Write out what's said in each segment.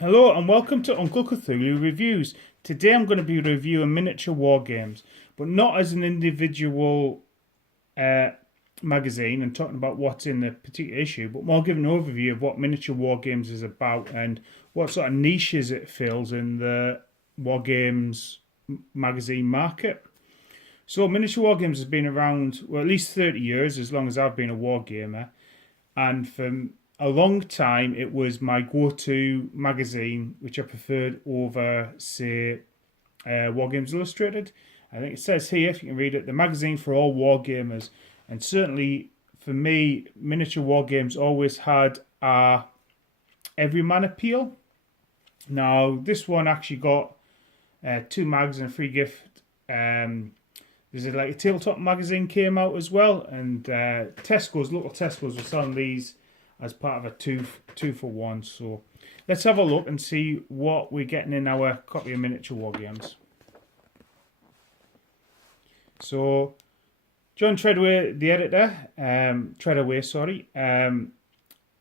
Hello and welcome to Unclecthulu Reviews. Today I'm going to be reviewing miniature war games, but not as an individual magazine and talking about what's in the particular issue, but more giving an overview of what miniature war games is about and what sort of niches it fills in the war games magazine market. So miniature war games has been around, well, at least 30 years, as long as I've been a war gamer, and for a long time it was my go-to magazine, which I preferred over, say, Wargames Illustrated. I think it says here, if you can read it, the magazine for all war gamers. And certainly for me, miniature war games always had a everyman appeal. Now this one actually got 2 mags and a free gift. There's like a tabletop magazine came out as well, and local Tesco's were selling these as part of a two for one. So let's have a look and see what we're getting in our copy of miniature war games. So John Treadaway, the editor,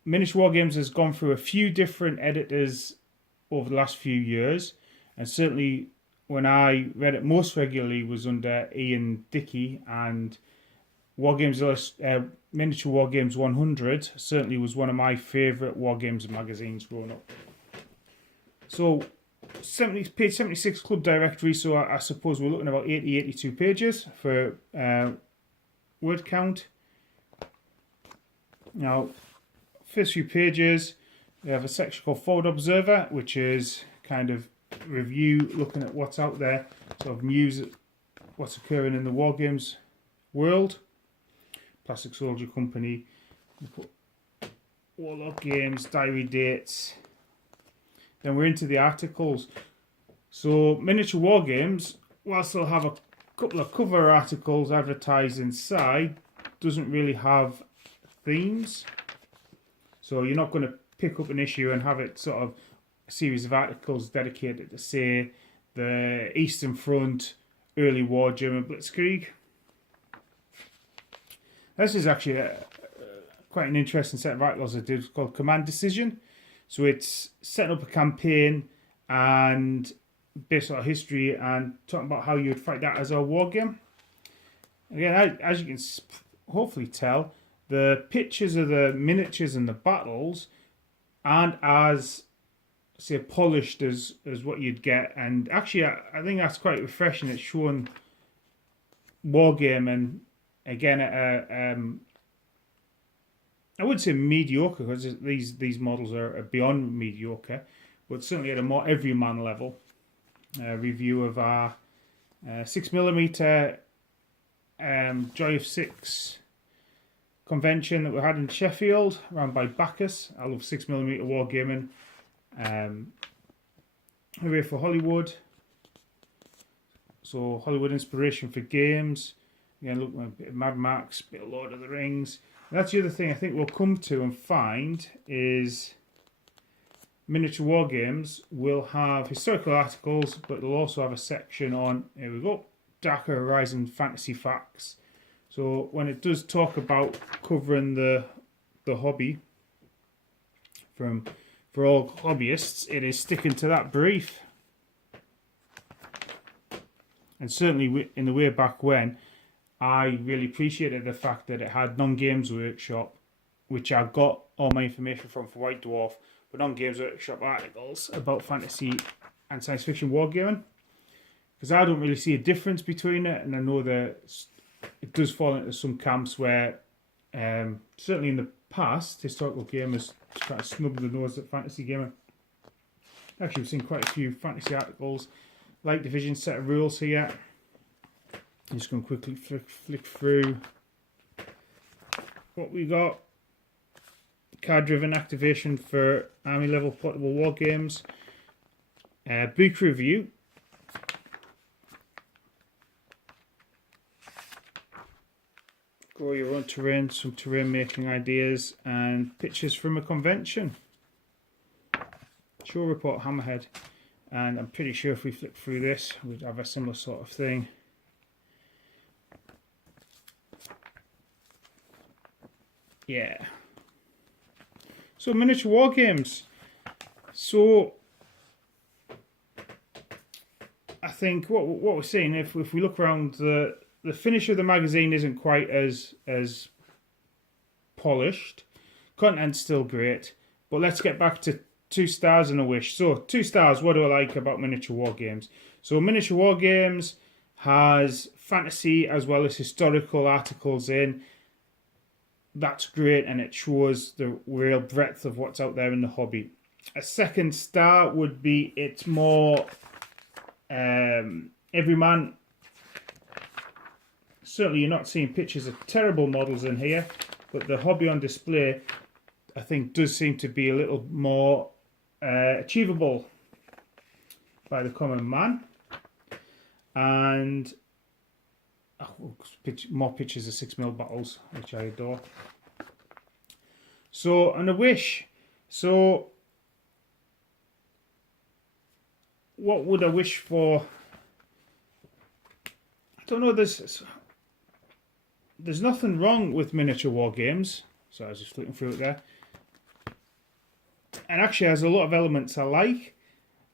Miniature War Games has gone through a few different editors over the last few years, and certainly when I read it most regularly was under Ian Dickey, and Miniature War Games 100 certainly was one of my favourite War Games magazines growing up. So page 76 club directory, so I suppose we're looking at about 82 pages for word count. Now, first few pages, we have a section called Forward Observer, which is kind of review, looking at what's out there, sort of news, what's occurring in the War Games world. Plastic Soldier Company, Warlock Games, diary dates. Then we're into the articles. So Miniature War Games, whilst they'll have a couple of cover articles advertised inside, doesn't really have themes. So you're not going to pick up an issue and have it sort of a series of articles dedicated to, say, the Eastern Front, early war German Blitzkrieg. This is actually quite an interesting set of articles I did called Command Decision. So it's setting up a campaign and based on history and talking about how you would fight that as a war game. Again, as you can hopefully tell, the pictures of the miniatures and the battles aren't as, say, polished as what you'd get. And actually, I think that's quite refreshing. It's showing war game and again, I would say mediocre, because these models are beyond mediocre, but certainly at a more everyman level. Review of our 6mm Joy of 6 convention that we had in Sheffield, run by Bacchus. I love 6mm wargaming. Hooray for Hollywood. So Hollywood inspiration for games. Again, look, a bit of Mad Max, a bit of Lord of the Rings. And that's the other thing I think we'll come to and find is Miniature War Games will have historical articles, but they'll also have a section on, here we go, Darker Horizon Fantasy Facts. So when it does talk about covering the hobby for all hobbyists, it is sticking to that brief. And certainly in the way back when, I really appreciated the fact that it had Non-Games Workshop, which I got all my information from for White Dwarf, but Non-Games Workshop articles about fantasy and science fiction wargaming. Because I don't really see a difference between it, and I know that it does fall into some camps where, certainly in the past, historical gamers try to snub the nose at fantasy gaming. Actually, we've seen quite a few fantasy articles, like Division set of rules here. I'm just going to quickly flick through what we got. Card-driven activation for army-level portable war games. Book review. Grow your own terrain, some terrain making ideas, and pictures from a convention. Show report Hammerhead. And I'm pretty sure if we flick through this, we'd have a similar sort of thing. Yeah. So miniature war games. So I think what we're seeing, if we look around, the finish of the magazine isn't quite as polished. Content's still great, but let's get back to 2 stars and a wish. So 2 stars. What do I like about miniature war games? So miniature war games has fantasy as well as historical articles in. That's great, and it shows the real breadth of what's out there in the hobby. A 2 star would be it's more everyman. Certainly you're not seeing pictures of terrible models in here, but the hobby on display I think does seem to be a little more achievable by the common man. And more pictures of 6mm battles, which I adore. So, and a wish. So, what would I wish for? I don't know. There's nothing wrong with miniature war games. So I was just flicking through it there. And actually has a lot of elements I like.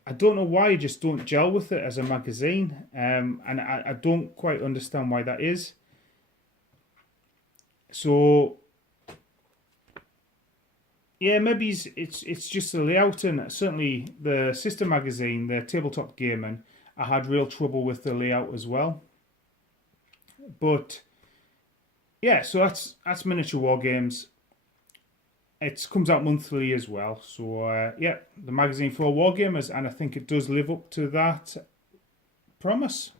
I don't know why I just don't gel with it as a magazine. And I don't quite understand why that is. So yeah, maybe it's just the layout, and certainly the sister magazine, the Tabletop Gaming, I had real trouble with the layout as well. But yeah, so that's miniature war games. It comes out monthly as well. So yeah, the magazine for war gamers, and I think it does live up to that promise.